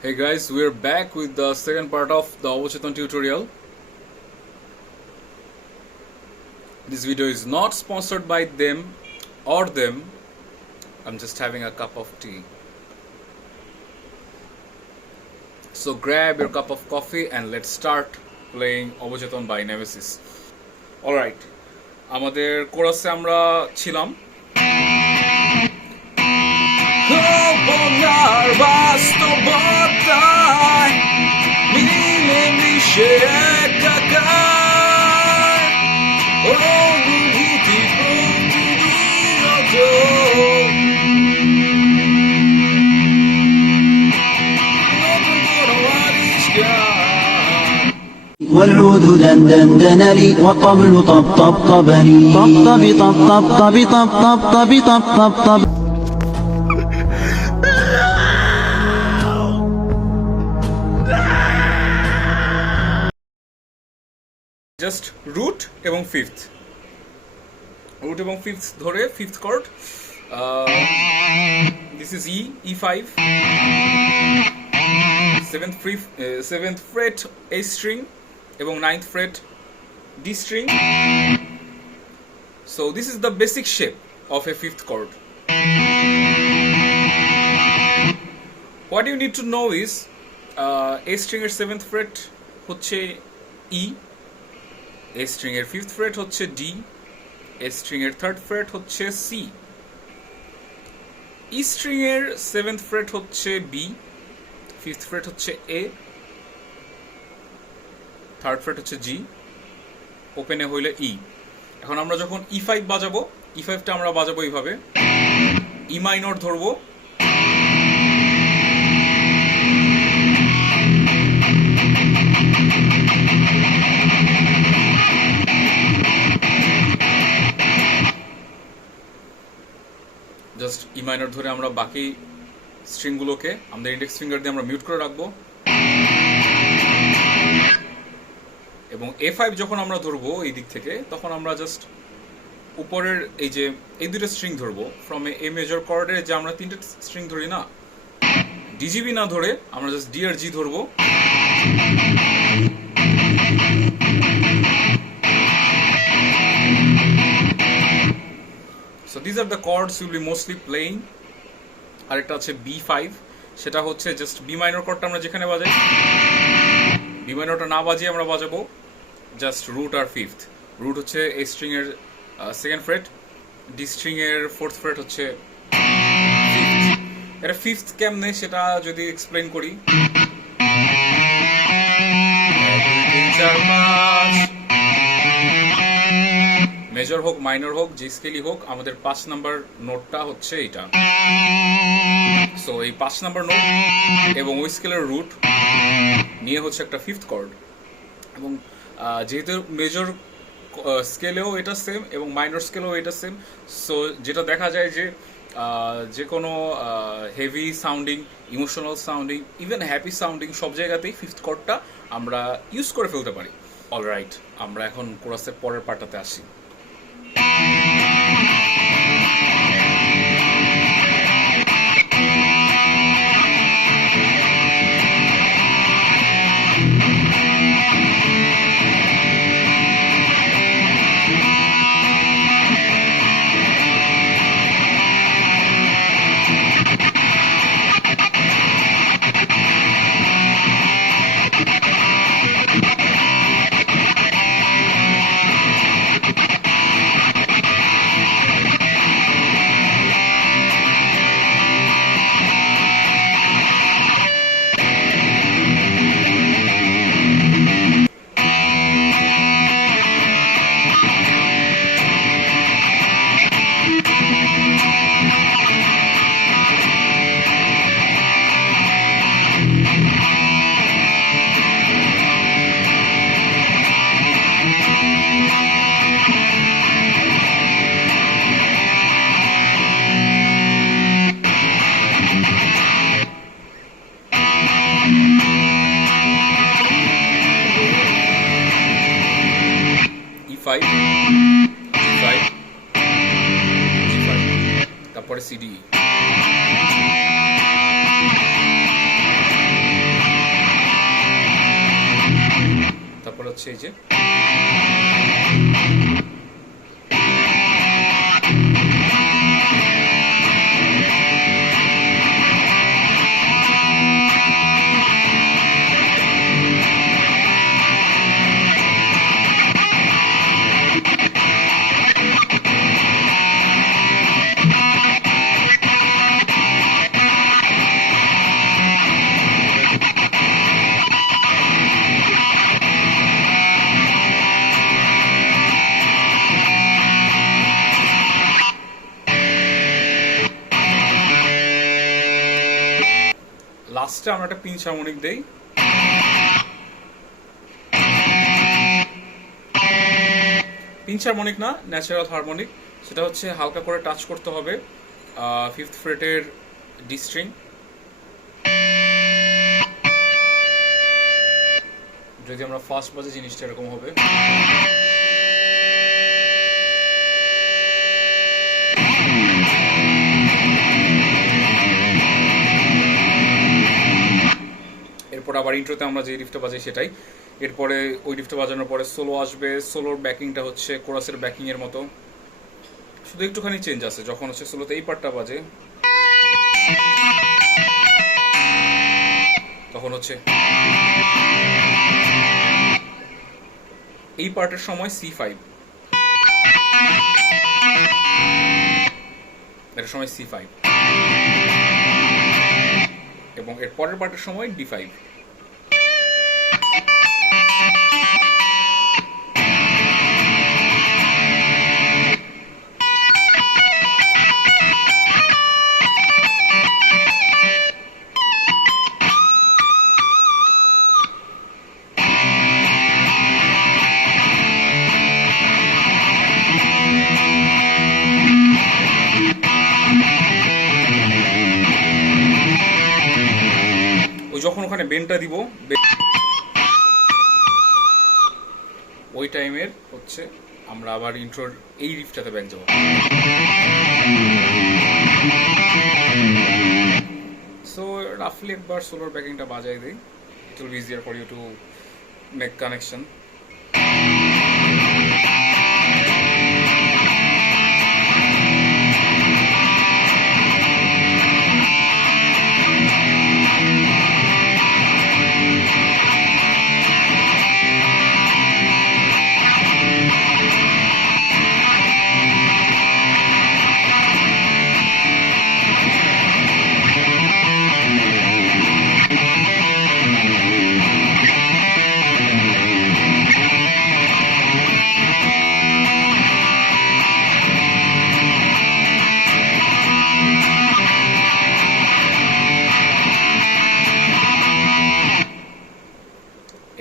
Hey guys, we're back with the second part of the Obochetan tutorial. This video is not sponsored by them or them. I'm just having a cup of tea. So grab your cup of coffee and let's start playing Obochetan by Nemesis. Alright, আমাদের কোরাসে আমরা ছিলাম বন্যার বাস্তবতায় মিলেমিশে একাকার অনুভূতি প্রতিনিয়ত নতুন কোনো আবিষ্কার والعود دندن دنلي والطبل طب طب طبلي طب طب طب طب طب طب طب طب طب طب طب জাস্ট রুট এবং ফিফথ ধরে fifth chord this is E5 seventh fret A string এবং 9th fret D string. So this is the basic shape of a fifth chord. What you need to know is A string এর 7th fret হচ্ছে E, A string এর 5th fret হচ্ছে D, A string এর 3rd fret হচ্ছে C, E string এর 7th fret হচ্ছে B, 5th fret হচ্ছে A, 3rd fret হচ্ছে G, ওপেনে হইলে E. এখন আমরা যখন E5 বাজাবো, E5টা আমরা বাজাবো এইভাবে, E মাইনর ধরবো, জাস্ট E মাইনর ধরে আমরা বাকি স্ট্রিংগুলোকে আমাদের ইন্ডেক্স ফিঙ্গার দিয়ে আমরা মিউট করে রাখবো এবং A5 যখন আমরা ধরবো এই দিক থেকে তখন আমরা জাস্ট উপরের এই যে এই দুটো স্ট্রিং ধরবো ফ্রম এ মেজর কর্ডে যে আমরা তিনটে স্ট্রিং ধরি না, ডিজিবি না ধরে আমরা জাস্ট ডি আর জি ধরবো so this are the chords will be mostly playing. আরেকটা আছে B5, সেটা হচ্ছে জাস্ট বি মাইনর কর্ডটা আমরা যেখানে বাজাই, বি মাইনরটা না বাজিয়ে আমরা বাজাবো জাস্ট রুট আর ফিফথ। রুট হচ্ছে এ স্ট্রিং এর 2nd ফ্রেট, ডি স্ট্রিং এর 4th ফ্রেট হচ্ছে ফিফথ। এটা ফিফথ কেমনে সেটা যদি এক্সপ্লেইন করি, মেজর হোক মাইনর হোক যে স্কেলই হোক আমাদের 5 নাম্বার নোটটা হচ্ছে এটা। সো এই 5 নাম্বার নোট এবং ওই স্কেলের রুট নিয়ে হচ্ছে একটা ফিফথ কর্ড এবং যেহেতু মেজর স্কেলেও এটা সেম এবং মাইনর স্কেলেও এটা সেম, সো যেটা দেখা যায় যে যে কোনো heavy sounding, emotional sounding, even happy sounding সব জায়গাতেই ফিফথ কর্ডটা আমরা ইউজ করে ফেলতে পারি। অলরাইট, আমরা এখন কোরাসের পরের পার্টটাতে আসি। E5, G5, G5, তারপরে CD। হচ্ছে এই যে লাস্টে আমরা একটা পিঞ্চ হারমোনিক দেই। পিঞ্চ হারমোনিক না, ন্যাচারাল হারমোনিক। সেটা হচ্ছে হালকা করে টাচ করতে হবে 5th ফ্রেটের ডি স্ট্রিং। যদি আমরা ফার্স্ট বাজে জিনিসটা এরকম হবে। এরপর আবার ইন্ট্রোতে আমরা যে রিফটা বাজাই সেটাই। এরপরে ওই রিফটা বাজানোর পরে সোলো আসবে। সোলোর ব্যাকিংটা হচ্ছে কোরাসের ব্যাকিং এর মতো, শুধু একটুখানি চেঞ্জ আছে। যখন হচ্ছে সোলোতে এই পার্টটা বাজে তখন হচ্ছে এই পার্টের সময় C5, এটার সময় C5, এবং এর পরের পার্টের সময় D5। যখন ওখানে বেনটা দিব ওই টাইমের হচ্ছে আমরা আবার ইন্ট্রোর এই রিফটাতে ব্যাক যাব। সো রাফলি একবার সোলোর ব্যাকিংটা বাজাই দিই, it will be easier for you to make connection.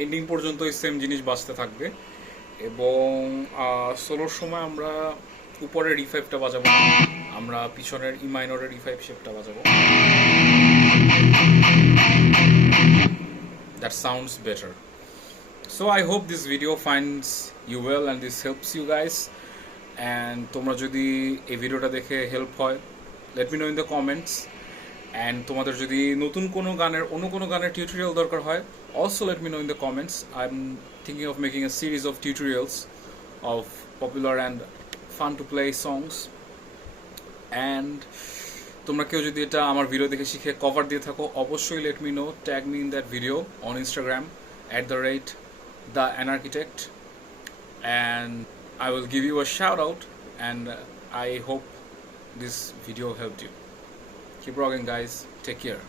Ending পর্যন্ত এই সেম জিনিস বাজতে থাকবে। এবং সোলোর সময় আমরা উপরের E5টা বাজাবো, আমরা পিছনের ই মাইনরের E5 শেপটা বাজাবো। That sounds better. So I hope this video finds you well and this helps you guys. And তোমরা যদি এই ভিডিওটা দেখে হেল্প হয়, let me know in the comments. And তোমাদের যদি নতুন কোনো গানের অন্য কোনো গানের টিউটোরিয়াল দরকার হয়, also let me know in the comments. I'm thinking of making a series of tutorials of popular and fun to play songs. And তোমরা কেউ যদি এটা আমার ভিডিও দেখে শিখে কভার দিয়ে থাকো, অবশ্যই let me know, tag me in that video on Instagram @theanarchitect, and I will give you a shout out. And I hope this video helped you. Keep rocking, guys. Take care.